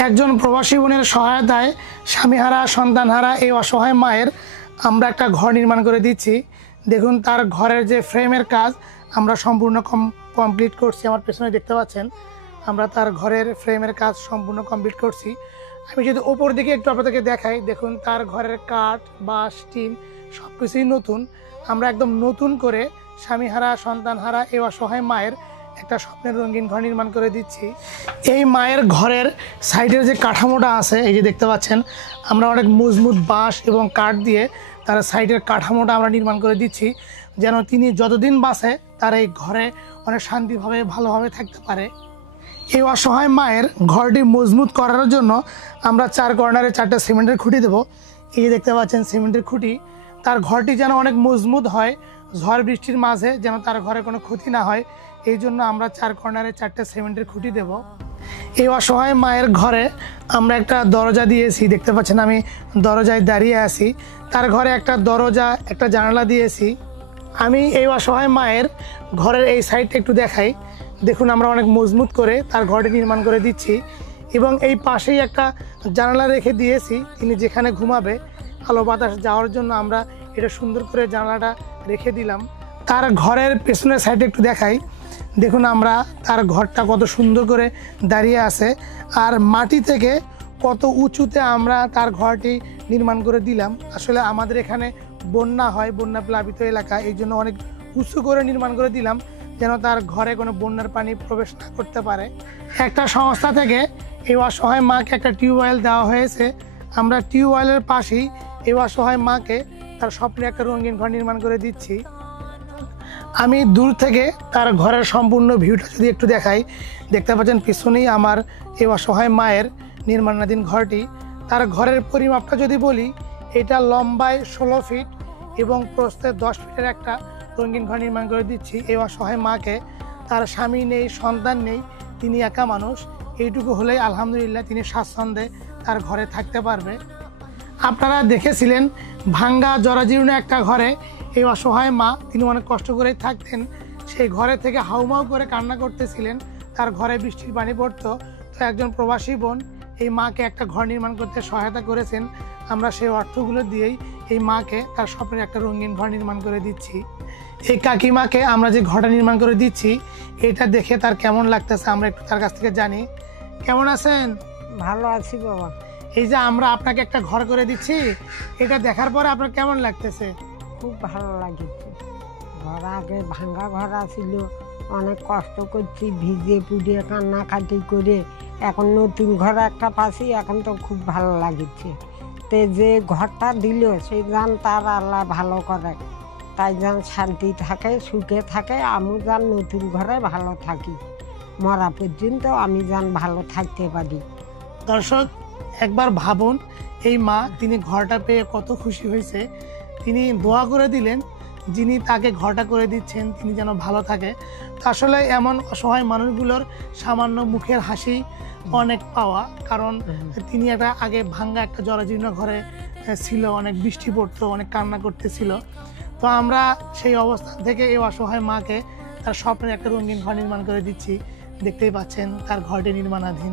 একজন প্রবাসী বোনের সহায়তায় স্বামীহারা সন্তানহারা এই অসহায় মায়ের আমরা একটা ঘর নির্মাণ করে দিচ্ছি। দেখুন তার ঘরের যে ফ্রেমের কাজ আমরা সম্পূর্ণ কমপ্লিট করছি। আমার পেছনে দেখতে পাচ্ছেন আমরা তার ঘরের ফ্রেমের কাজ সম্পূর্ণ কমপ্লিট করছি। আমি যদি ওপর দিকে একটু আপনাদেরকে দেখাই, দেখুন তার ঘরের কাঠ বাঁশ টিন সব কিছুই নতুন। আমরা একদম নতুন করে স্বামীহারা সন্তানহারা এই অসহায় মায়ের একটা স্বপ্নের রঙিন ঘর নির্মাণ করে দিচ্ছি। এই মায়ের ঘরের সাইডের যে কাঠামোটা আছে, এই যে দেখতে পাচ্ছেন আমরা অনেক মজবুত বাঁশ এবং কাঠ দিয়ে তার সাইডের কাঠামোটা আমরা নির্মাণ করে দিচ্ছি, যেন তিনি যতদিন বাঁচে তার এই ঘরে অনেক শান্তিভাবে ভালোভাবে থাকতে পারে। এই অসহায় মায়ের ঘরটি মজবুত করার জন্য আমরা 4 কর্নারে 4টা সিমেন্টের খুঁটি দেবো। এই যে দেখতে পাচ্ছেন সিমেন্টের খুঁটি, তার ঘরটি যেন অনেক মজবুত হয়, ঝড় বৃষ্টির মাঝে যেন তার ঘরে কোনো ক্ষতি না হয়, এই জন্য আমরা 4 কর্নারে 4টা সিমেন্টের খুঁটি দেব। এই অসহায় মায়ের ঘরে আমরা একটা দরজা দিয়েছি, দেখতে পাচ্ছেন আমি দরজায় দাঁড়িয়ে আছি। তার ঘরে একটা দরজা একটা জানালা দিয়েছি। আমি এই অসহায় মায়ের ঘরের এই সাইডটা একটু দেখাই। দেখুন আমরা অনেক মজবুত করে তার ঘরটি নির্মাণ করে দিচ্ছি এবং এই পাশেই একটা জানালা রেখে দিয়েছি। তিনি যেখানে ঘুমাবে আলো বাতাস যাওয়ার জন্য আমরা এটা সুন্দর করে জানালাটা রেখে দিলাম। তার ঘরের পেছনের সাইডে একটু দেখাই, দেখুন আমরা তার ঘরটা কত সুন্দর করে দাঁড়িয়ে আছে আর মাটি থেকে কত উঁচুতে আমরা তার ঘরটি নির্মাণ করে দিলাম। আসলে আমাদের এখানে বন্যা হয়, বন্যা প্লাবিত এলাকা, এই জন্য অনেক উঁচু করে নির্মাণ করে দিলাম যেন তার ঘরে কোনো বন্যার পানি প্রবেশ না করতে পারে। একটা সংস্থা থেকে এই অসহায় মাকে একটা টিউবওয়েল দেওয়া হয়েছে। আমরা টিউবওয়েলের পাশেই এই অসহায় মাকে তার স্বপ্নে একটা রঙিন ঘর নির্মাণ করে দিচ্ছি। আমি দূর থেকে তার ঘরের সম্পূর্ণ ভিউটা যদি একটু দেখাই, দেখতে পাচ্ছেন পিছনেই আমার এই অসহায় মায়ের নির্মাণাধীন ঘরটি। তার ঘরের পরিমাপটা যদি বলি, এটা লম্বায় 16 ফিট এবং প্রস্থে 10 ফিটের একটা রঙিন ঘর নির্মাণ করে দিচ্ছি। এই অসহায় মাকে, তার স্বামী নেই, সন্তান নেই, তিনি একা মানুষ, এইটুকু হলেই আলহামদুলিল্লাহ তিনি স্বাচ্ছন্দ্যে তার ঘরে থাকতে পারবে। আপনারা দেখেছিলেন ভাঙ্গা জরাজীর্ণ একটা ঘরে এই অসহায় মা, তিনি অনেক কষ্ট করেই থাকতেন। সেই ঘরে থেকে হাউমাউ করে কান্না করতেছিলেন, তার ঘরে বৃষ্টির পানি পড়তো। তো একজন প্রবাসী বোন এই মাকে একটা ঘর নির্মাণ করতে সহায়তা করেছেন। আমরা সেই অর্থগুলো দিয়েই এই মাকে তার স্বপ্নের একটা রঙিন ঘর নির্মাণ করে দিচ্ছি। এই কাকিমাকে আমরা যে ঘরটা নির্মাণ করে দিচ্ছি, এটা দেখে তার কেমন লাগতেছে আমরা একটু তার কাছ থেকে জানি। কেমন আছেন? ভালো আছি বাবা। এই যে আমরা আপনাকে একটা ঘর করে দিচ্ছি, এটা দেখার পরে আপনার কেমন লাগতেছে? খুব ভালো লাগছে। ঘর আগে ভাঙ্গা ঘর আছিল, অনেক কষ্ট করছি, ভিজে পুড়ে কান্নাকাটি করে এখন নতুন ঘর একটা পাচ্ছি, এখন তো খুব ভালো লাগছে। তে যে ঘরটা দিল সেই যান তার আল্লাহ ভালো করে, তাই যান শান্তি থাকে, সুখে থাকে, আমি যান নতুন ঘরে ভালো থাকি, মরা পর্যন্ত আমি যান ভালো থাকতে পারি। দর্শক একবার ভাবুন, এই মা তিনি ঘরটা পেয়ে কত খুশি হয়েছে। তিনি দোয়া করে দিলেন যিনি তাকে ঘরটা করে দিচ্ছেন তিনি যেন ভালো থাকে। তো আসলে এমন অসহায় মানুষগুলোর সামান্য মুখের হাসি অনেক পাওয়া, কারণ তিনি একটা আগে ভাঙ্গা একটা জরাজীর্ণ ঘরে ছিল, অনেক বৃষ্টি পড়তো, অনেক কান্না করতেছিল। তো আমরা সেই অবস্থান থেকে এই অসহায় মাকে তার স্বপ্নের একটা রঙিন ঘর নির্মাণ করে দিচ্ছি। দেখতেই পাচ্ছেন তার ঘরটি নির্মাণাধীন।